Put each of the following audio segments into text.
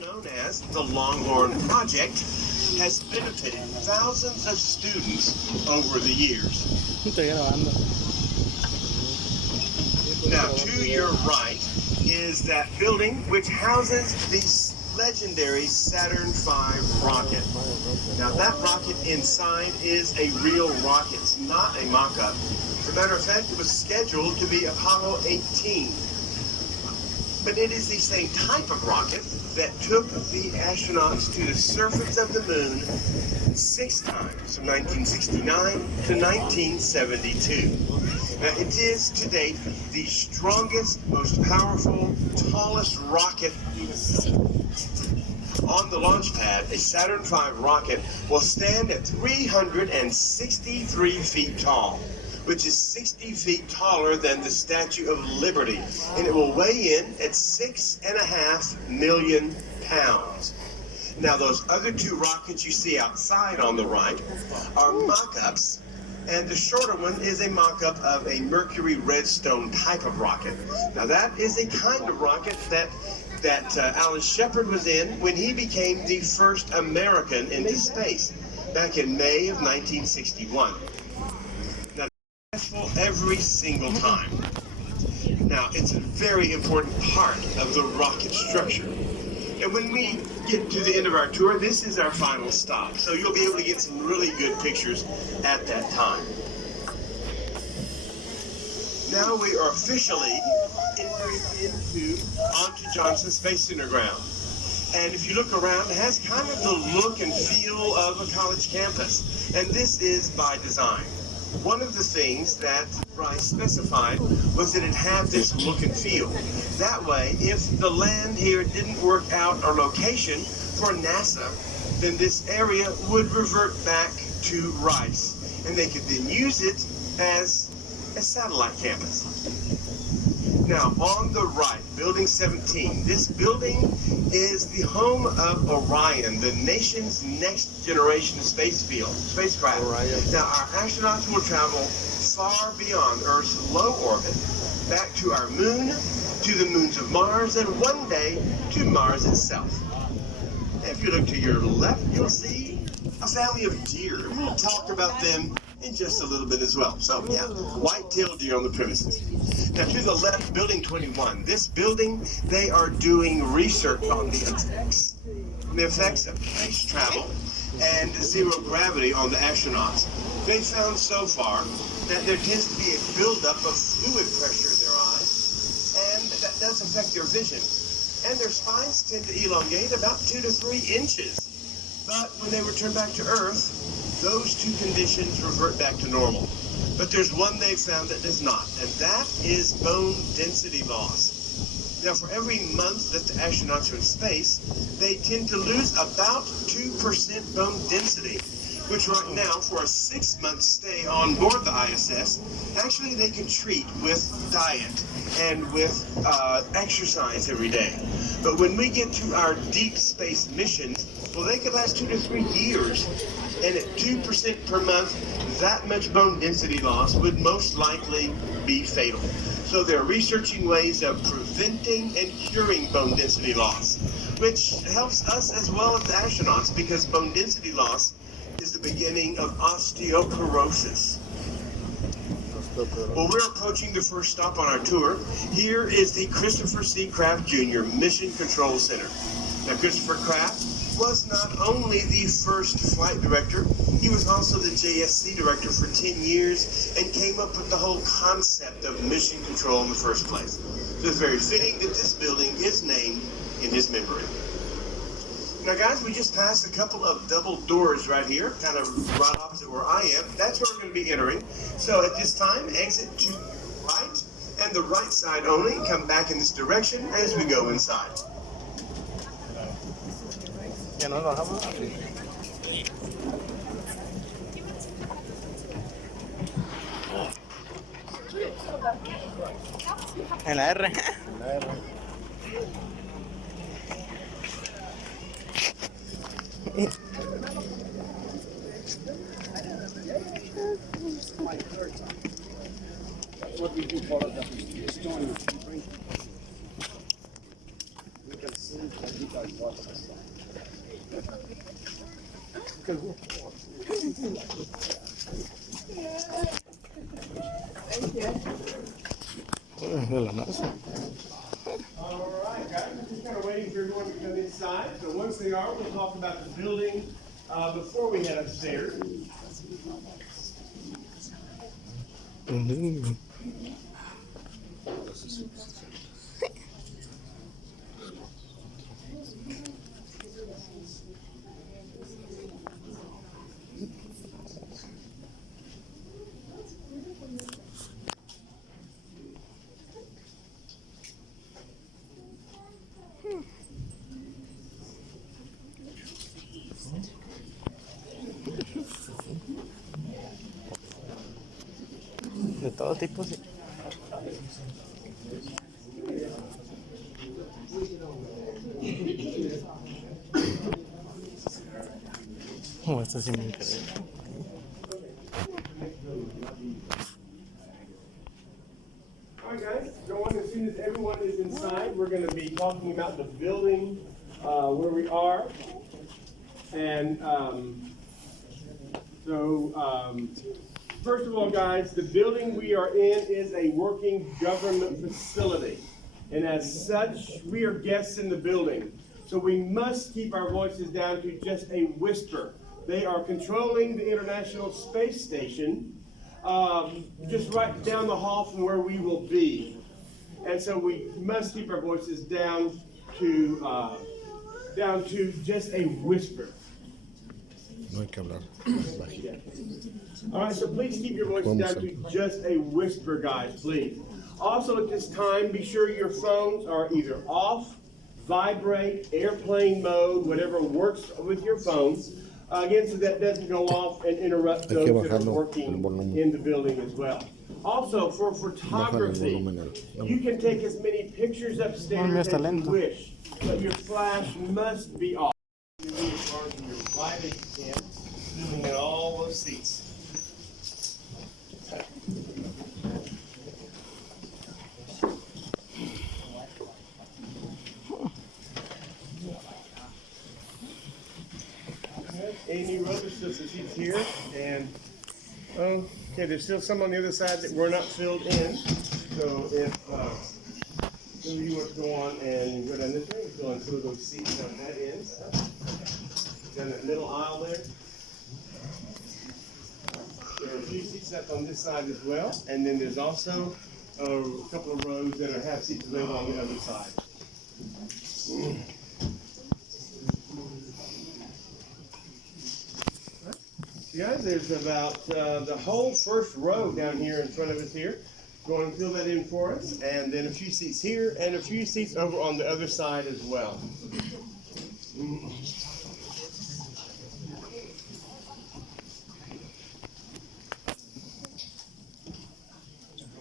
known as the Longhorn Project, has benefited thousands of students over the years. Now, to your right is that building which houses the legendary Saturn V rocket. Now, that rocket inside is a real rocket. It's not a mock-up. As a matter of fact, it was scheduled to be Apollo 18. But it is the same type of rocket that took the astronauts to the surface of the moon 6 times, from 1969 to 1972. Now, it is to date the strongest, most powerful, tallest rocket on the launch pad. A Saturn V rocket will stand at 363 feet tall, which is 60 feet taller than the Statue of Liberty, and it will weigh in at 6.5 million pounds. Now, those other 2 rockets you see outside on the right are mock-ups, and the shorter one is a mock-up of a Mercury Redstone type of rocket. Now, that is a kind of rocket that Alan Shepard was in when he became the first American into space back in May of 1961. Now, successful every single time. Now, it's a very important part of the rocket structure. And when we get to the end of our tour, this is our final stop. So you'll be able to get some really good pictures at that time. Now we are officially entering onto Johnson Space Center ground. And if you look around, it has kind of the look and feel of a college campus. And this is by design. One of the things that Bryce specified was that it had this look and feel. That way, if the land here didn't work out our location for NASA, then this area would revert back to Rice, and they could then use it as a satellite campus. Now, on the right, Building 17. This building is the home of Orion, the nation's next generation spacecraft. Now, our astronauts will travel far beyond Earth's low orbit, back to our moon, to the moons of Mars, and one day to Mars itself. If you look to your left, you'll see a family of deer. We'll talk about them in just a little bit as well. So, yeah, white-tailed deer on the premises. Now, to the left, Building 21. This building, they are doing research on the effects of space travel and zero gravity on the astronauts. They found so far that there tends to be a buildup of fluid pressure in their eyes, and that does affect their vision. And their spines tend to elongate about 2 to 3 inches. But when they return back to Earth, those 2 conditions revert back to normal. But there's one they found that does not, and that is bone density loss. Now, for every month that the astronauts are in space, they tend to lose about 2% bone density, which right now, for a 6-month stay on board the ISS, actually they can treat with diet and with exercise every day. But when we get to our deep space missions, well, they could last 2 to 3 years. And at 2% per month, that much bone density loss would most likely be fatal. So they're researching ways of preventing and curing bone density loss, which helps us as well as the astronauts, because bone density loss is the beginning of osteoporosis. Well, we're approaching the first stop on our tour. Here is the Christopher C. Kraft Jr. Mission Control Center. Now, Christopher Kraft was not only the first flight director, he was also the JSC director for 10 years and came up with the whole concept of mission control in the first place. So it's very fitting that this building is named in his memory. Now, guys, we just passed a couple of double doors right here, kind of right opposite where I am. That's where we're going to be entering. So at this time, exit to the right and the right side only. Come back in this direction as we go inside. Ya no lo bajamos. En la R. En la R. What we do follow that is story. We can see that we can De la NASA. All right, guys, we're just kind of waiting for everyone to come inside. So once they are, we'll talk about the building before we head upstairs. De todo tipo, sí. Oh, esto sí me interesa. All right, guys, go on. As soon as everyone is inside, we're going to be talking about the building where we are. And first of all, guys, the building we are in is a working government facility. And as such, we are guests in the building. So we must keep our voices down to just a whisper. They are controlling the International Space Station just right down the hall from where we will be. And so we must keep our voices down to just a whisper. No hay que hablar. All right, so please keep your voices down to just a whisper, guys, please. Also, at this time, be sure your phones are either off, vibrate, airplane mode, whatever works with your phones. Again, so that doesn't go off and interrupt those that are working in the building as well. Also, for photography, you can take as many pictures upstairs as you wish, but your flash must be off. As far as your right as you can, zooming in all those seats. Amy wrote us the seats here, and okay, there's still some on the other side that were not filled in. So if you want to go on and go down this way, fill in some of those seats on that end, down that middle aisle there. There are a few seats up on this side as well, and then there's also a couple of rows that have seats available on the other side. Guys, there's about the whole first row down here in front of us here. Go on and fill that in for us. And then a few seats here and a few seats over on the other side as well.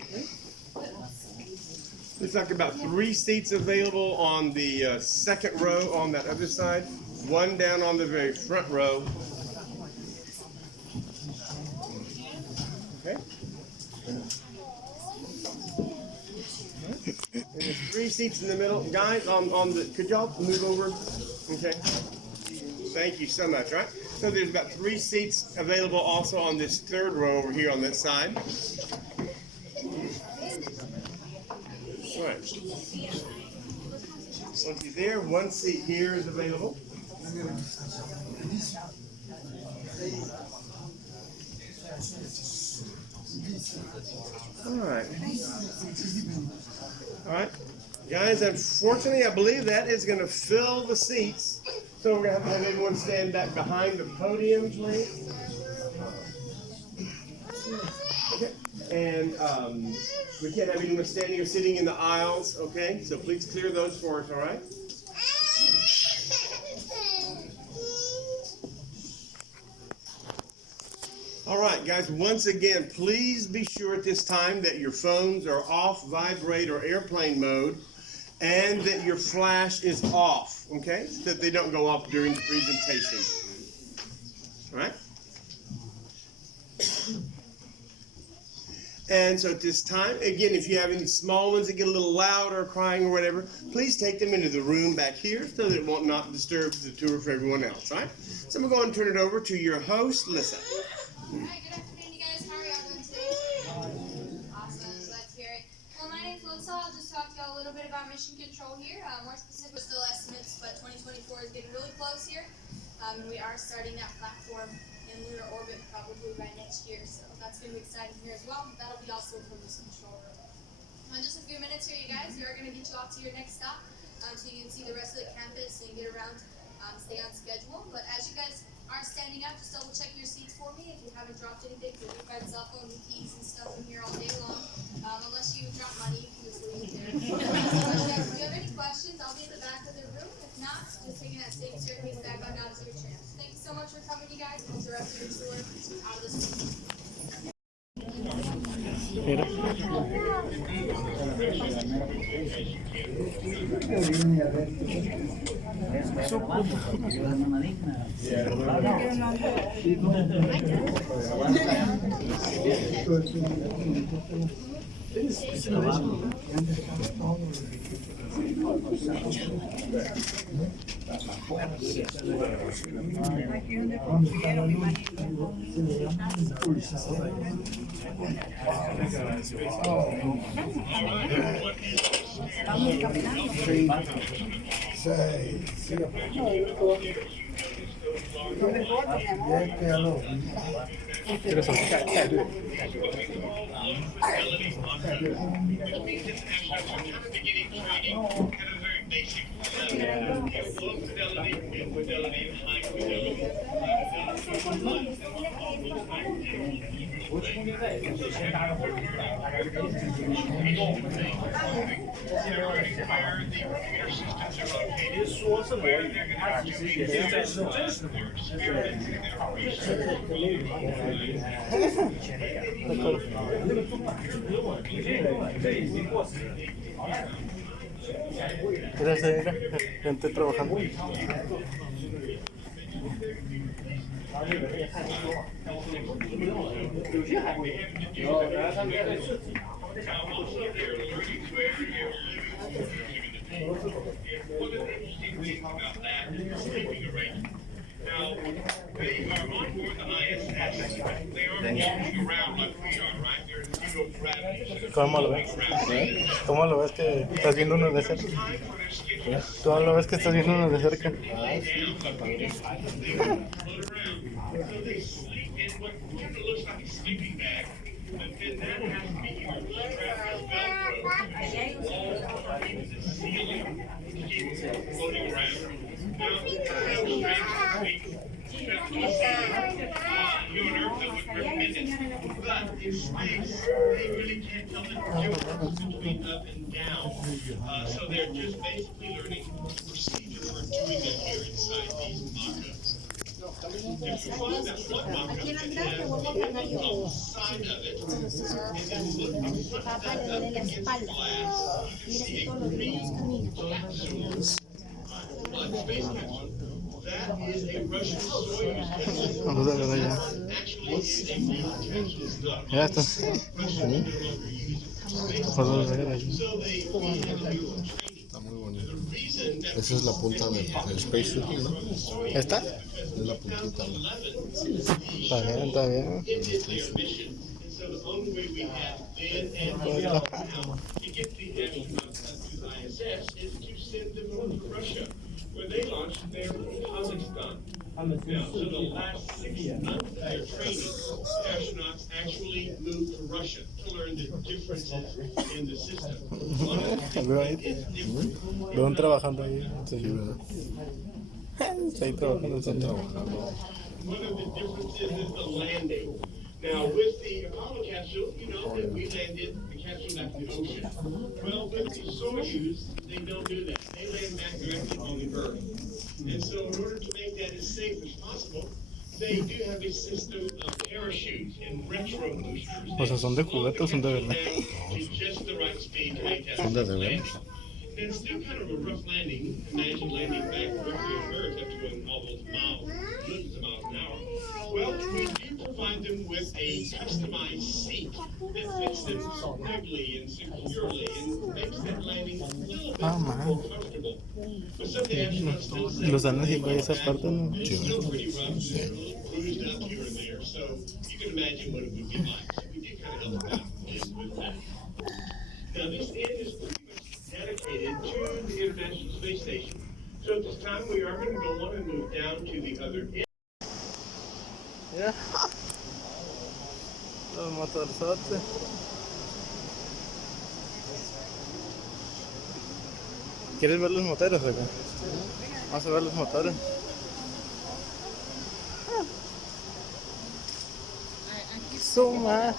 Okay. There's like about 3 seats available on the second row on that other side. 1 down on the very front row. Okay. And there's 3 seats in the middle. Guys, on the, could y'all move over? Okay. Thank you so much, right? So there's about 3 seats available also on this third row over here on that side. All right. Once you're there, 1 seat here is available. All right. All right. Guys, unfortunately, I believe that is going to fill the seats. So we're going to have everyone stand back behind the podium, please. Okay. And we can't have anyone standing or sitting in the aisles, okay? So please clear those for us, all right? All right, guys, once again, please be sure at this time that your phones are off, vibrate, or airplane mode, and that your flash is off, okay? So that they don't go off during the presentation. All right? And so at this time, again, if you have any small ones that get a little loud or crying or whatever, please take them into the room back here so that it won't not disturb the tour for everyone else, right? So I'm going to turn it over to your host, Lissa. All right, good afternoon, you guys. How are y'all doing today? Awesome, glad to hear it. Well, my name's Lisa. I'll just talk to y'all a little bit about mission control here. More specific, still estimates, but 2024 is getting really close here. And we are starting that platform in lunar orbit probably by next year, so that's going to be exciting here as well. That'll be also from this control room. In just a few minutes here, you guys, we are going to get you off to your next stop so you can see the rest of the campus and get around, stay on schedule. But as you guys are standing up, just double check your seats for me if you haven't dropped anything. So we've got cell phone and keys and stuff in here all day long. Unless you drop money, you can just leave it there. If you have any questions, I'll be in the back of the room. If not, just taking that same staircase back on down to your chairs. Thank you so much for coming, you guys. Hope the rest of your tour out of this room. Mira. Aquí donde construyeron, me imagino. 这个手机带队。说是模拟，它其实也是在是真实的模拟。这已经过时了。 Mira, mira, gente trabajando. Now, they are on board the ISS. They aren't moving around like we are, right? They're in zero gravity. ¿Cómo lo ves? ¿Cómo lo ves que estás viendo uno de cerca? ¿Cómo lo ves que estás viendo uno de cerca? But in space, they really can't tell the difference between up and down. So they're just basically learning the procedure for doing it here inside these mock-ups. If you find that one mock-up that has the side of it, and then look up against the glass, you can see a green black zone. Like space station. That is a Russian Soyuz capsule. Vamos a ver allá. Actually, it's a moon capsule. It's not Ya está. Russia no longer uses Vamos a ver allá. So they have a new training. Está muy bonito. The reason that Esa es la punta del Space Shuttle, ¿no? ¿Está? Es la puntita, ¿no? Está bien, está bien. it is their mission. And so the only way we have then and now to get the astronauts up to the ISS is to send them over to Russia, where they launched their Kazakhstan. Now, so the last 6 months of their training, astronauts actually moved to Russia to learn the differences in the system. One of the things Veo ahí. is different. Veo trabajando ahí. Sí, ¿verdad? Está ahí trabajando. Están trabajando. One of the differences is the landing. Now, with the Apollo capsule, you know that we landed the capsule at the ocean. Well, with the Soyuz, they don't do that. They land back directly on the Earth. And so, in order to make that as safe as possible, they do have a system of parachutes and retro boosters. O sea, ¿son de juguete o son de verdad? To just the right speed to make that Son de landing. veras. And it's still kind of a rough landing. Imagine landing back directly on Earth after going all those miles, millions of miles an hour. Well, we do provide them with a customized seat This fits them snugly and securely and makes them landing a little bit Ah, more man. comfortable. But some of the astronauts still say Los dan así para esa parte, ¿no? it's still pretty rough. They're a little bruised up here and there, so you can imagine what it would be like. So we did kind of help them out with that. Now this end is pretty much dedicated to the International Space Station. So at this time we are going to go on and move down to the other end. Mira. Los motorzotes. ¿Quieres ver los motores acá? Vamos a ver los motores. Suma.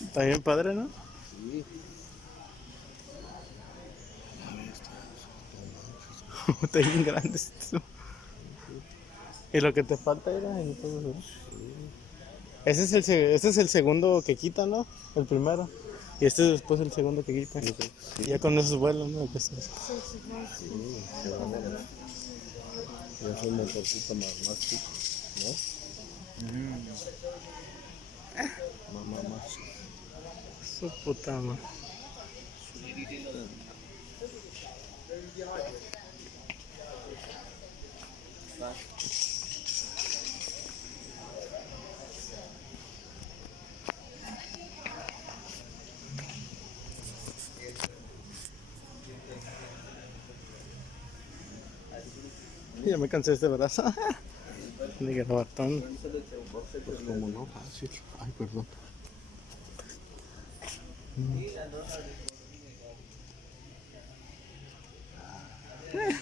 Está bien padre, ¿no? Sí. Está bien grande esto. Y lo que te falta era el todo. Ese es el segundo que quita, ¿no? El primero. Y este es después el segundo que quita. Sí. Y ya con esos vuelos, ¿no? Pues, Sí, se va a ver. Ya es un motorcito más chico, ¿no? Más chico. su puta madre. Ya me cansé de este brazo. De grabatón. Pues como no, fácil. Ay, perdón.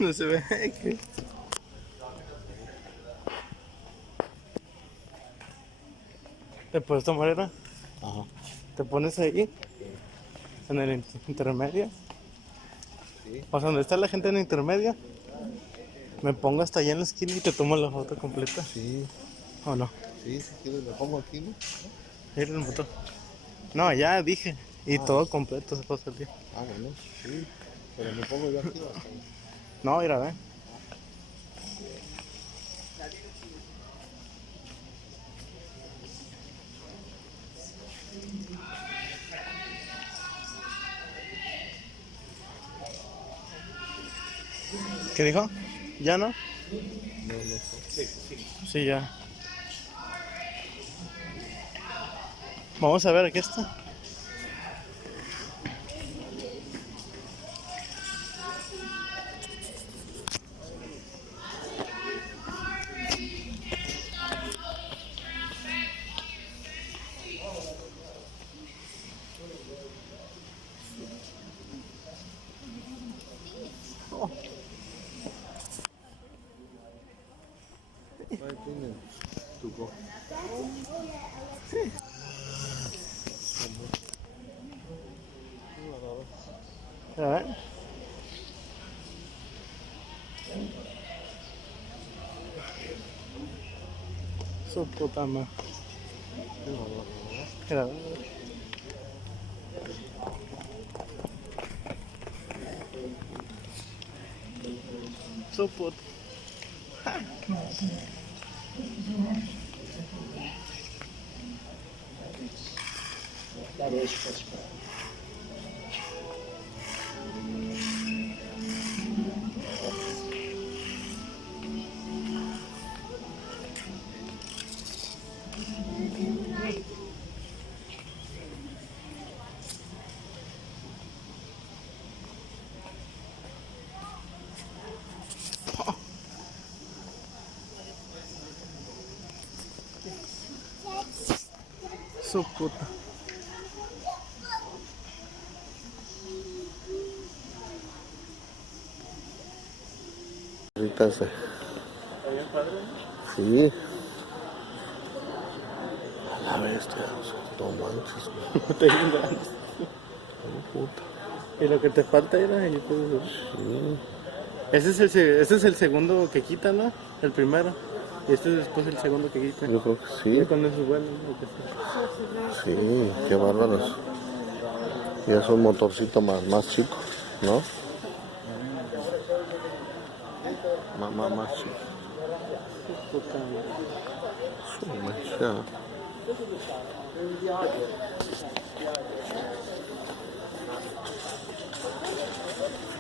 No se ve. ¿Qué? ¿Te puedes tomar era? Ajá. ¿Te pones ahí? En el intermedio. Sí. O sea, donde está la gente en el intermedio. Me pongo hasta allá en la esquina y te tomo la foto completa. Sí, ¿O no? sí, si quieres le pongo aquí, ¿no? Mira el motor. No, ya dije. Y todo completo se puede salir. Ah, bueno, sí. Pero me pongo yo aquí hasta. No, mira, ve. ¿Qué dijo? ¿Ya no? No sé. Sí, ya. Vamos a ver, aquí está. Ahí tiene tu go. A ver. Su puta madre. Mira, su puta. That is Pittsburgh. Su puta. Ahorita se. ¿Está bien padre? Sí. A la bestia, no manches, güey. Está bien grande. Ay, puta. Y lo que te falta era ahí puedes ver. Sí. Ese es el segundo que quita, ¿no? El primero. Y este es después el segundo que quita. Yo creo que Y sí. con eso es bueno, ¿no? Sí, qué bárbaros. Y es un motorcito más chico, ¿no? Más chico. Su mecha.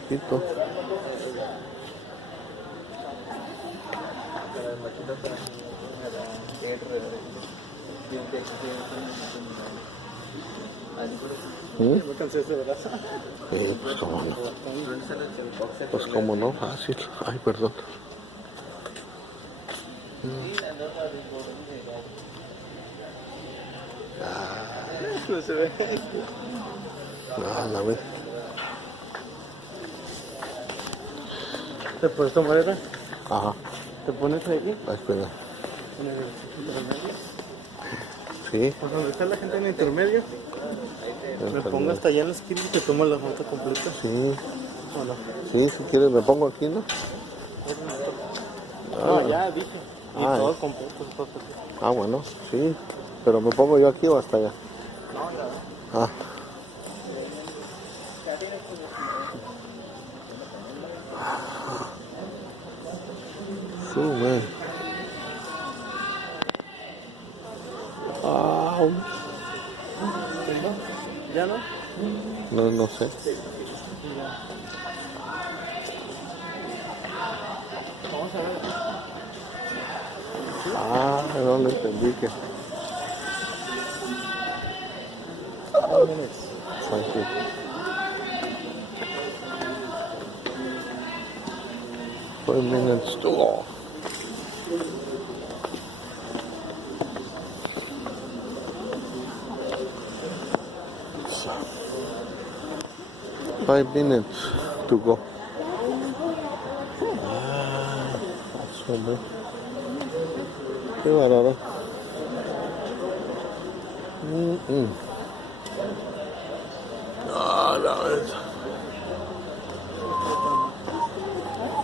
Chiquito. ¿Mm? ¿No cansaste de brazo? Pues cómo no. Pues cómo no, fácil. Ay, perdón. No se ve. Ah, la vez. ¿Te puedes tomar esta? Ajá. ¿Te pones aquí? Ah, espera. Pones el intermedio. Sí. Pues donde está la gente en el intermedio. Me pongo hasta allá en la esquina y te tomo la foto completa. Sí. ¿O no? Sí, si quieres me pongo aquí, ¿no? No, ya dije. Y Ah, todo ya. completo. Todo. Ah, bueno, sí. Pero me pongo yo aquí o hasta allá. Ah. Sube. Ah, ¿Ya no? no sé. Vamos a ver. Ah, no le entendí que. 5 minutes. Thank you. 5 minutes to go. So, 5 minutes to go. Ah, hombre. Qué bárbaro. Ah, la vez.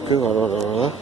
Qué bárbaro, ¿verdad?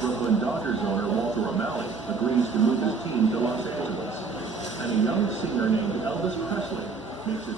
Brooklyn Dodgers owner Walter O'Malley agrees to move his team to Los Angeles, and a young singer named Elvis Presley makes his